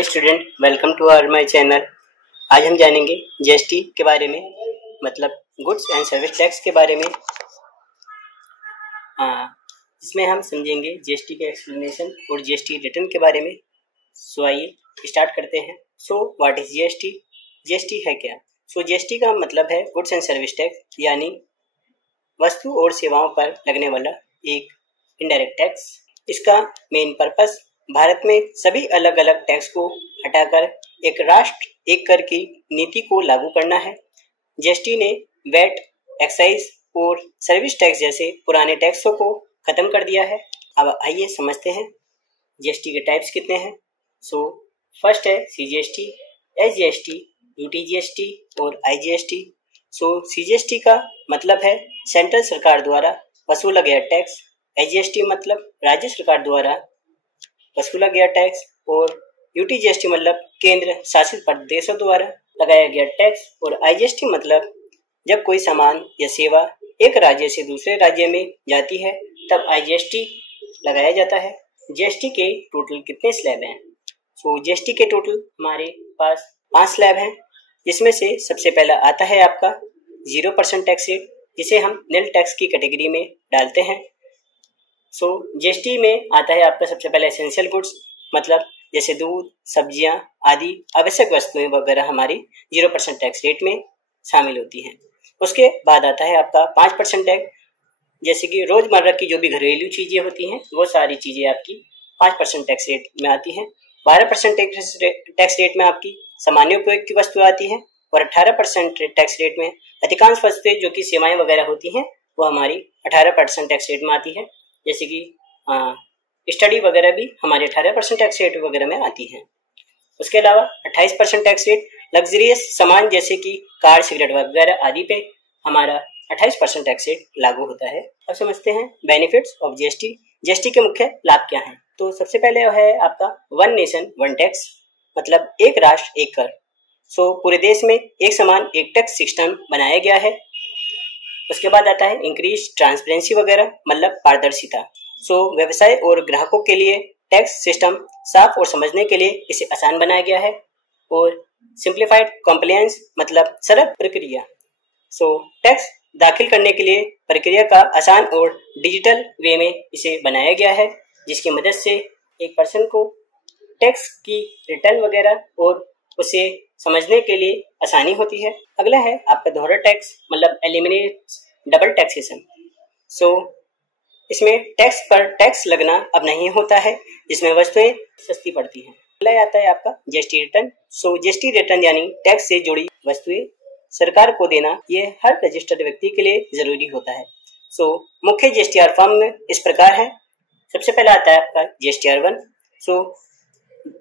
Hello student, welcome to our my channel. आज हम जानेंगे जीएसटी के बारे में, मतलब गुड्स एंड सर्विस टैक्स के बारे में। इसमें हम समझेंगे जीएसटी के एक्सप्लेनेशन और जीएसटी रिटर्न के बारे में। सो आइए स्टार्ट करते हैं। So what is GST? GST है क्या? सो जीएसटी का मतलब है गुड्स एंड सर्विस टैक्स, यानी वस्तु और सेवाओं पर लगने वाला एक इनडायरेक्ट टैक्स। इसका मेन पर्पस भारत में सभी अलग अलग टैक्स को हटाकर एक राष्ट्र एक कर की नीति को लागू करना है। जीएसटी ने वैट, एक्साइज और सर्विस टैक्स जैसे पुराने टैक्सों को खत्म कर दिया है। अब आइए समझते हैं जीएसटी के टाइप्स कितने हैं। सो फर्स्ट है सीजीएसटी, एसजीएसटी, यूटीजीएसटी और आईजीएसटी। सो सीजीएसटी का मतलब है सेंट्रल सरकार द्वारा वसूला गया टैक्स, एसजीएसटी मतलब राज्य सरकार द्वारा वसूला गया टैक्स और यूटीजीएसटी मतलब केंद्र शासित प्रदेशों द्वारा लगाया गया टैक्स और आईजीएसटी मतलब जब कोई सामान या सेवा एक राज्य से दूसरे राज्य में जाती है तब आईजीएसटी लगाया जाता है। जीएसटी के टोटल कितने स्लैब हैं? सो जीएसटी के टोटल हमारे पास 5 स्लैब हैं, जिसमें से सबसे पहला आता है आपका 0% टैक्स रेट, जिसे हम निल टैक्स की कैटेगरी में डालते हैं। सो जीएसटी में आता है आपका सबसे पहले एसेंशियल गुड्स, मतलब जैसे दूध, सब्जियां आदि आवश्यक वस्तुएं वगैरह हमारी 0% टैक्स रेट में शामिल होती हैं। उसके बाद आता है आपका 5% टैक्स, जैसे कि रोजमर्रा की जो भी घरेलू चीजें होती हैं वो सारी चीजें आपकी 5% टैक्स रेट में आती हैं। 12% टैक्स रेट में आपकी सामान्य उपयोग की वस्तु आती है और 18% टैक्स रेट में अधिकांश वस्तुएं जो कि सेवाएं वगैरह होती हैं वो हमारी 18% टैक्स रेट में आती है। जैसे कि स्टडी वगैरह भी हमारे 18% टैक्स रेट वगैरह में आती है। उसके अलावा 28% टैक्स रेट लग्जरियस सामान जैसे कि कार, सिगरेट वगैरह आदि पे हमारा 28% टैक्स रेट लागू होता है। अब समझते हैं बेनिफिट्स ऑफ जीएसटी। जीएसटी के मुख्य लाभ क्या हैं? तो सबसे पहले है आपका वन नेशन वन टैक्स, मतलब एक राष्ट्र एक कर। सो पूरे देश में एक समान एक टैक्स सिस्टम बनाया गया है। उसके बाद आता है इंक्रीज ट्रांसपेरेंसी वगैरह, मतलब पारदर्शिता। सो व्यवसाय और ग्राहकों के लिए टैक्स सिस्टम साफ और समझने के लिए इसे आसान बनाया गया है। और सिंप्लीफाइड कॉम्प्लायंस, मतलब सरल प्रक्रिया। सो टैक्स दाखिल करने के लिए प्रक्रिया का आसान और डिजिटल वे में इसे बनाया गया है, जिसकी मदद से एक पर्सन को टैक्स की रिटर्न वगैरह और उसे समझने के लिए आसानी होती है। अगला है आपका दोहरा टैक्स, मतलब एलिमिनेट डबल टैक्सेशन। सो इसमें टैक्स पर टैक्स लगना अब नहीं होता है, जिसमें वस्तुएं सस्ती पड़ती हैं। अगला आता है आपका GST return. So GST return यानी टैक्स से जुड़ी वस्तुएं सरकार को देना, ये हर रजिस्टर्ड व्यक्ति के लिए जरूरी होता है। सो मुख्य जीएसटीआर फॉर्म में इस प्रकार है। सबसे पहला आता है आपका जीएसटीआर 1। सो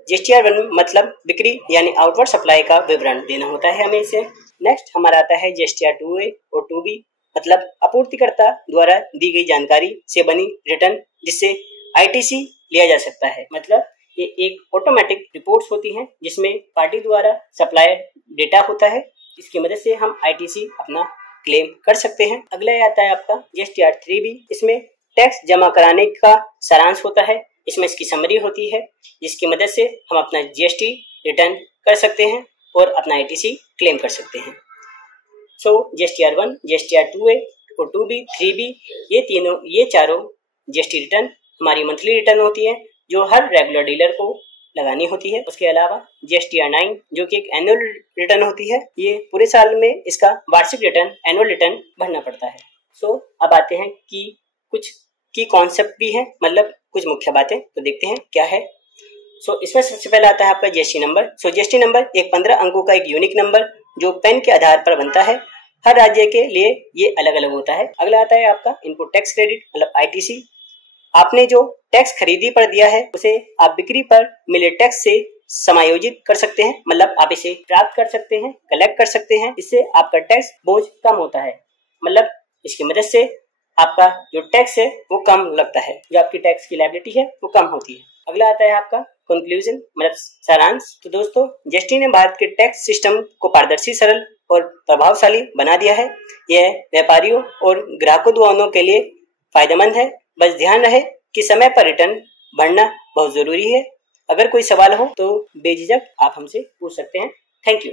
जीएसटीआर 1 मतलब बिक्री यानी आउटवर्ड सप्लाई का विवरण देना होता है हमें इसे। नेक्स्ट हमारा आता है जीएसटीआर 2A और 2B, मतलब आपूर्तिकर्ता द्वारा दी गई जानकारी से बनी रिटर्न, जिससे आईटीसी लिया जा सकता है। मतलब ये एक ऑटोमेटिक रिपोर्ट्स होती हैं जिसमें पार्टी द्वारा सप्लाई डेटा होता है, इसकी मदद से हम आईटीसी अपना क्लेम कर सकते हैं। अगला आता है आपका जीएसटीआर 3B। इसमें टैक्स जमा कराने का सारांश होता है, इसमें इसकी समरी होती है, जिसकी मदद से हम अपना जीएसटी रिटर्न कर सकते हैं और अपना आईटीसी क्लेम कर सकते हैं। सो जीएसटीआर 1, जीएसटीआर 2A और 2B, 3B ये चारों जीएसटी रिटर्न हमारी मंथली रिटर्न होती है, जो हर रेगुलर डीलर को लगानी होती है। उसके अलावा जीएसटीआर 9 जो कि एक एनुअल रिटर्न होती है, ये पूरे साल में इसका वार्षिक रिटर्न, एनुअल रिटर्न भरना पड़ता है। सो अब आते हैं कि कुछ की कॉन्सेप्ट भी है, मतलब कुछ मुख्य बातें, तो देखते हैं क्या है। सो इसमें सबसे पहले आता है आपका GST number. So GST number एक 15 अंकों का एक यूनिक नंबर जो पेन के आधार पर बनता है। हर राज्य के लिए ये अलग अलग होता है। अगला आता है आपका इनपुट टैक्स क्रेडिट, मतलब आईटीसी। आपने जो टैक्स खरीदी पर दिया है उसे आप बिक्री पर मिले टैक्स से समायोजित कर सकते हैं, मतलब आप इसे प्राप्त कर सकते हैं, कलेक्ट कर सकते हैं। इससे आपका टैक्स बोझ कम होता है, मतलब इसकी मदद से आपका जो टैक्स है वो कम लगता है, जो आपकी टैक्स की लायबिलिटी है वो कम होती है। अगला आता है आपका कंक्लूजन, मतलब सारांश। तो दोस्तों, जीएसटी ने भारत के टैक्स सिस्टम को पारदर्शी, सरल और प्रभावशाली बना दिया है। यह व्यापारियों और ग्राहकों दोनों के लिए फायदेमंद है। बस ध्यान रहे कि समय पर रिटर्न भरना बहुत जरूरी है। अगर कोई सवाल हो तो बेझिझक आप हमसे पूछ सकते हैं। Thank you.